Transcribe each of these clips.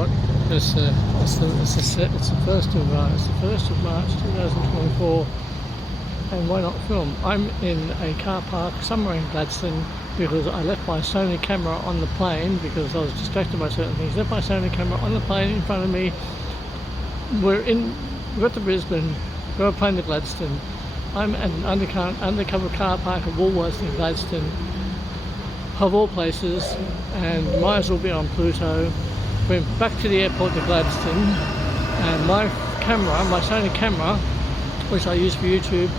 airport. It's the 1st of March 2024, and why not film? I'm in a car park somewhere in Gladstone because I left my Sony camera on the plane because I was distracted by certain things. Left my Sony camera on the plane in front of me. We're at the Brisbane, we're on a plane to Gladstone. I'm at an undercover car park at Woolworths in Gladstone, of all places, and might as well be on Pluto. Went back to the airport to Gladstone, and my Sony camera, which I use for YouTube,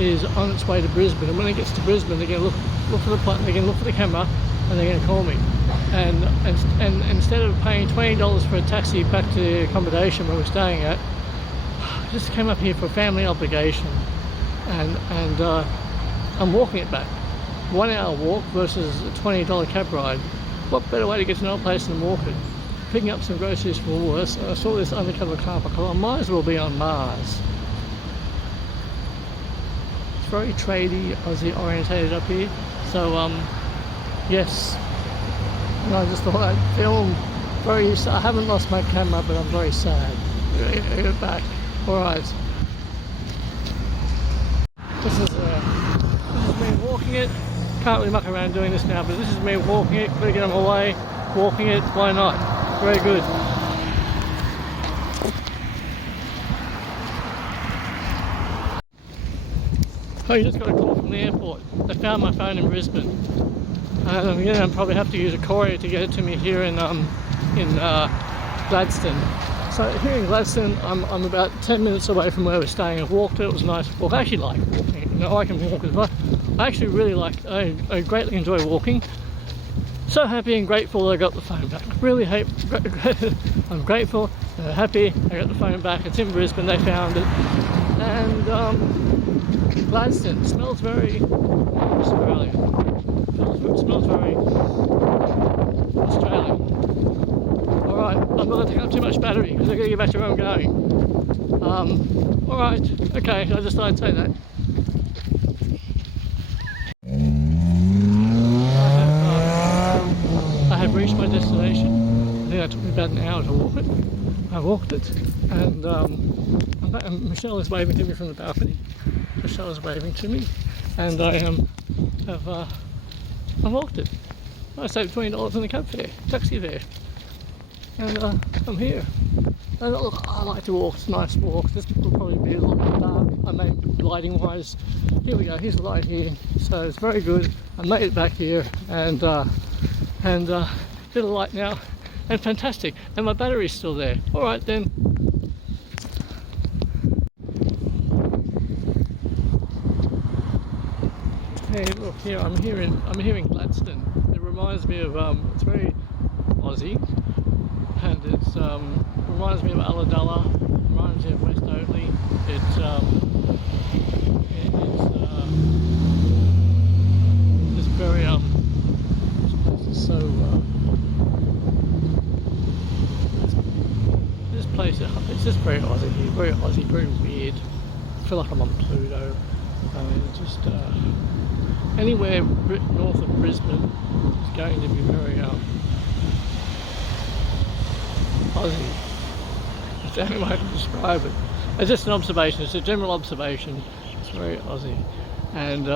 is on its way to Brisbane. And when it gets to Brisbane, they're going to look for the camera, and they're going to call me. And instead of paying $20 for a taxi back to the accommodation where we're staying at, I just came up here for a family obligation, and I'm walking it back. 1 hour walk versus a $20 cab ride. What better way to get to another place than walk it? Picking up some groceries from Woolworths, and I saw this undercover car park. I might as well be on Mars. It's very tradie, Aussie orientated up here. So yes, and I just thought I'd film. I haven't lost my camera, but I'm very sad. I get back. All right. This is me walking it. Can't really muck around doing this now, but this is me walking it. Gotta get on my way, walking it. Why not? Very good. Oh, you just got a call from the airport. They found my phone in Brisbane. Again, I'll probably have to use a courier to get it to me here in Gladstone. So here in Gladstone, I'm about 10 minutes away from where we're staying. I've walked it. It was a nice walk. I actually like walking. You know, I can walk as well. I actually really I greatly enjoy walking. So happy and grateful that I got the phone back. I'm grateful, happy I got the phone back. It's in Brisbane, they found it. And Gladstone smells very Australian. It smells very Australian. Alright, I'm not going to take up too much battery because I'm going to get back to where I'm going. Alright, okay, I just thought I'd say that. I have reached my destination. I think it took me about an hour to walk it. I walked it, and Michelle is waving to me from the balcony. Michelle is waving to me, and I walked it. I saved $20 on the cab fare, taxi fare, and I'm here. And look, I like to walk. It's a nice walk. This will probably be a little bit dark. I mean, lighting wise. Here we go. Here's the light here, so it's very good. I made it back here, and bit of light now, and fantastic. And my battery's still there. All right then. Hey, look here. I'm here in Gladstone. It reminds me of it's very Aussie, and it's reminds me of Ulladulla. Reminds me of West Oakley. It's very so this place, it's just very Aussie here, very Aussie, very weird. I feel like I'm on Pluto. I mean, it's just anywhere north of Brisbane is going to be very Aussie. That's the only way I can describe it. It's just an observation. It's a general observation. It's very Aussie, and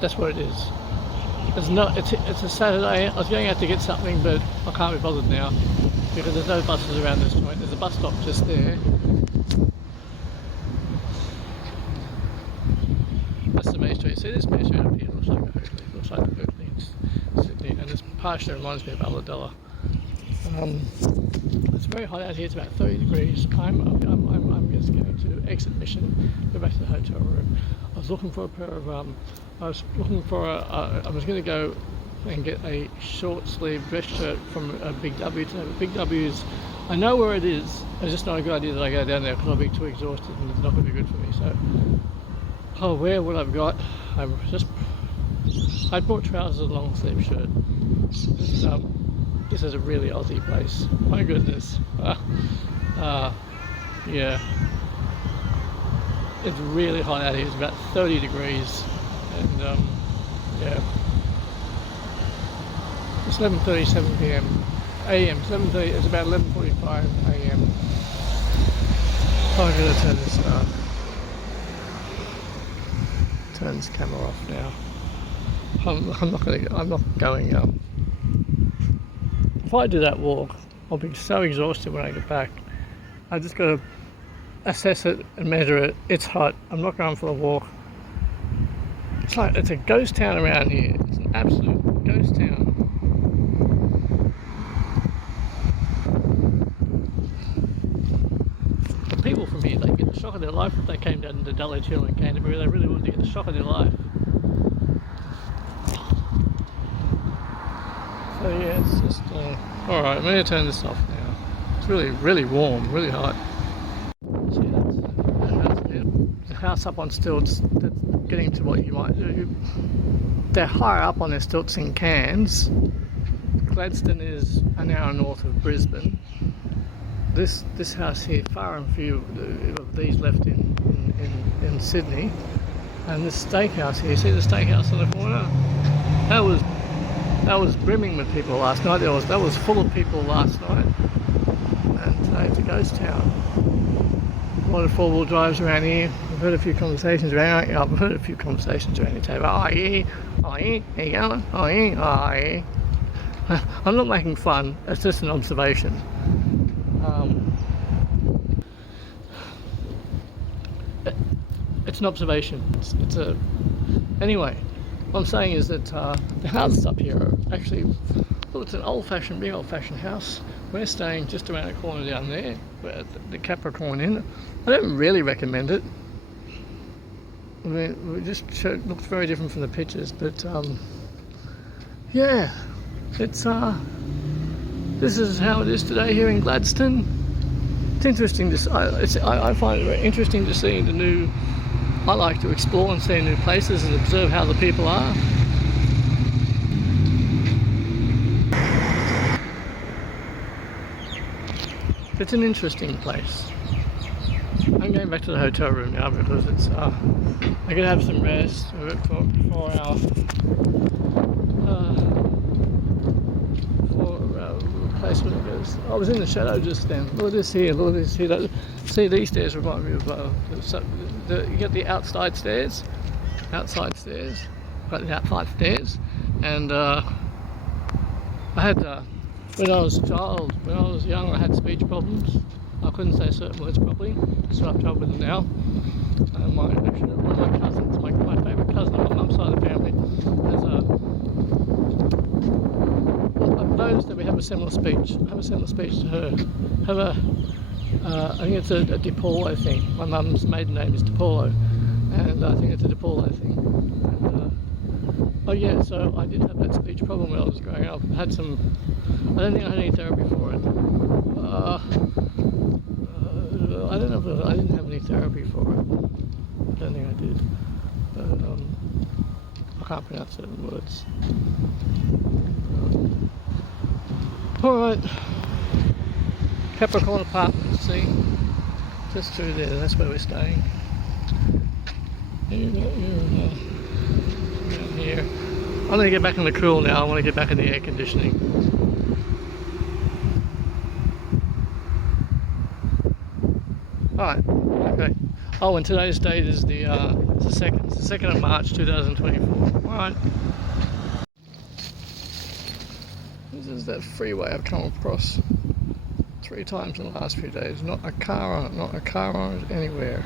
that's what it is. It's a Saturday. I was going out to get something, but I can't be bothered now because there's no buses around this joint. There's a bus stop just there. That's the main street. See this main street up here? Looks like a Oakley. Looks like the Oakley in Sydney, and this partially reminds me of Ulladulla. It's very hot out here. It's about 30 degrees. I'm just going to exit mission, go back to the hotel room. I was looking for a pair of I was going to go and get a short sleeve dress shirt from a Big W today. But Big W's, I know where it is. It's just not a good idea that I go down there because I'll be too exhausted and it's not going to be good for me. So, where would I've got? I bought trousers and long sleeve shirt. This is a really Aussie place. My goodness. Yeah. It's really hot out here. It's about 30 degrees. And yeah. It's 11:37 p.m. a.m. 7:30. It's about 11:45 a.m. I'm gonna turn this camera off now. I'm not going up. If I do that walk, I'll be so exhausted when I get back. I just got to assess it and measure it. It's hot. I'm not going for a walk. It's a ghost town around here. It's an absolute ghost town. The people from here, they get the shock of their life if they came down to Dulwich Hill in Canterbury. They really wanted to get the shock of their life. So yeah, it's just alright, I'm going to turn this off now. It's really warm, really hot. See, that's the house up on stilts. That's getting to what you might do. They're higher up on their stilts in Cairns. Gladstone is an hour north of Brisbane. This house here, far and few of these left in Sydney. And this steakhouse here, see the steakhouse on the corner? That was brimming with people last night. That was full of people last night. And today it's a ghost town. A lot of four-wheel drives around here. I've heard a few conversations around here. I've heard a few conversations around here. Oh yeah, how you going? Oh yeah. I'm not making fun. It's just an observation. It's an observation. Anyway. What I'm saying is that the houses up here are actually, well, it's an big old-fashioned house. We're staying just around the corner down there, where the Capricorn Inn. I don't really recommend it. I mean, it looks very different from the pictures, but yeah, it's this is how it is today here in Gladstone. It's interesting I find it very interesting to see the new. I like to explore and see new places and observe how the people are. It's an interesting place. I'm going back to the hotel room now because it's I'm gonna have some rest for our replacement. Because I was in the shadow just then. Look at this here. Look at this here. See, these stairs remind me of you get the outside stairs, got the outside stairs, and I had when I was young, I had speech problems. I couldn't say certain words properly. That's what I've trouble with them now. One of my cousins, my favourite cousin on my mum's side of the family, I've noticed that we have a similar speech. I have a similar speech to her. I think it's a DePaulo thing. My mum's maiden name is DePaulo, and I think it's a DePaulo thing. And, oh yeah, so I did have that speech problem when I was growing up. I don't think I had any therapy for it. I don't know if I didn't have any therapy for it. I don't think I did. But I can't pronounce certain words. Alright. Capricorn Apartments, see? Just through there, that's where we're staying. Down here. I'm going to get back in the cool now. I want to get back in the air conditioning. Alright, okay. Oh, and today's date is the 2nd of March 2024. Alright. This is that freeway I've come across 3 times in the last few days. Not a car on it, not a car on it anywhere.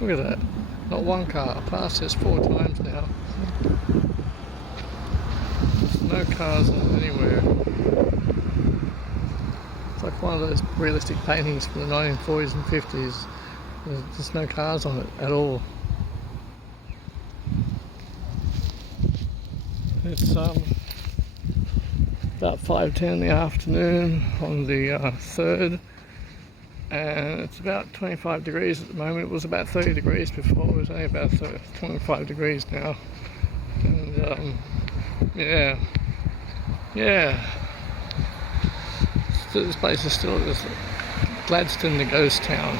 Look at that. Not one car. I passed this 4 times now. No cars on it anywhere. It's like one of those realistic paintings from the 1940s and 50s. There's just no cars on it at all. It's about 5:10 in the afternoon on the 3rd, and it's about 25 degrees at the moment. It was about 30 degrees before. It was only about 25 degrees now. And yeah. This place is still Gladstone, the ghost town.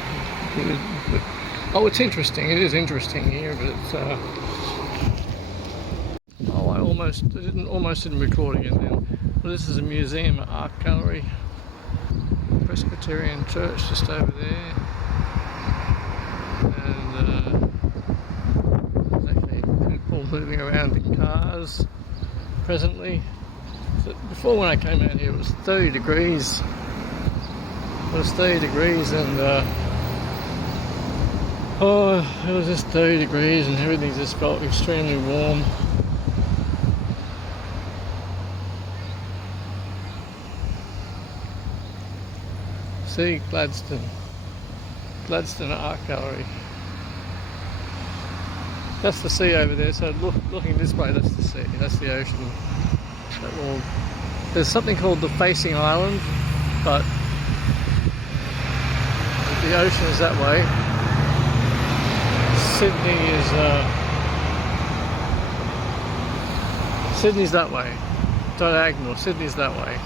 Oh, it's interesting. It is interesting here, but it's I almost didn't record again then. Well, this is a museum, art gallery, Presbyterian Church just over there, and there's actually people moving around in cars presently. So before, when I came out here, it was 30 degrees. It was 30 degrees, and it was just 30 degrees, and everything just felt extremely warm. See, Gladstone Art Gallery. That's the sea over there, so looking this way, that's the sea, that's the ocean. There's something called the Facing Island, but the ocean is that way. Sydney's that way. Diagonal, Sydney's that way.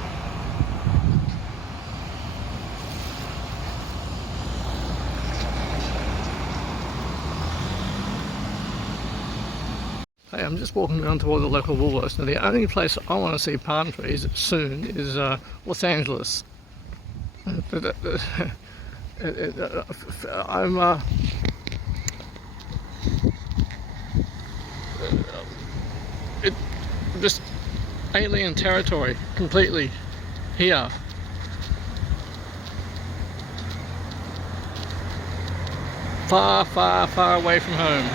Hey, I'm just walking down toward the local Woolworths. Now, the only place I want to see palm trees soon is Los Angeles. I'm just alien territory completely here. Far, far, far away from home.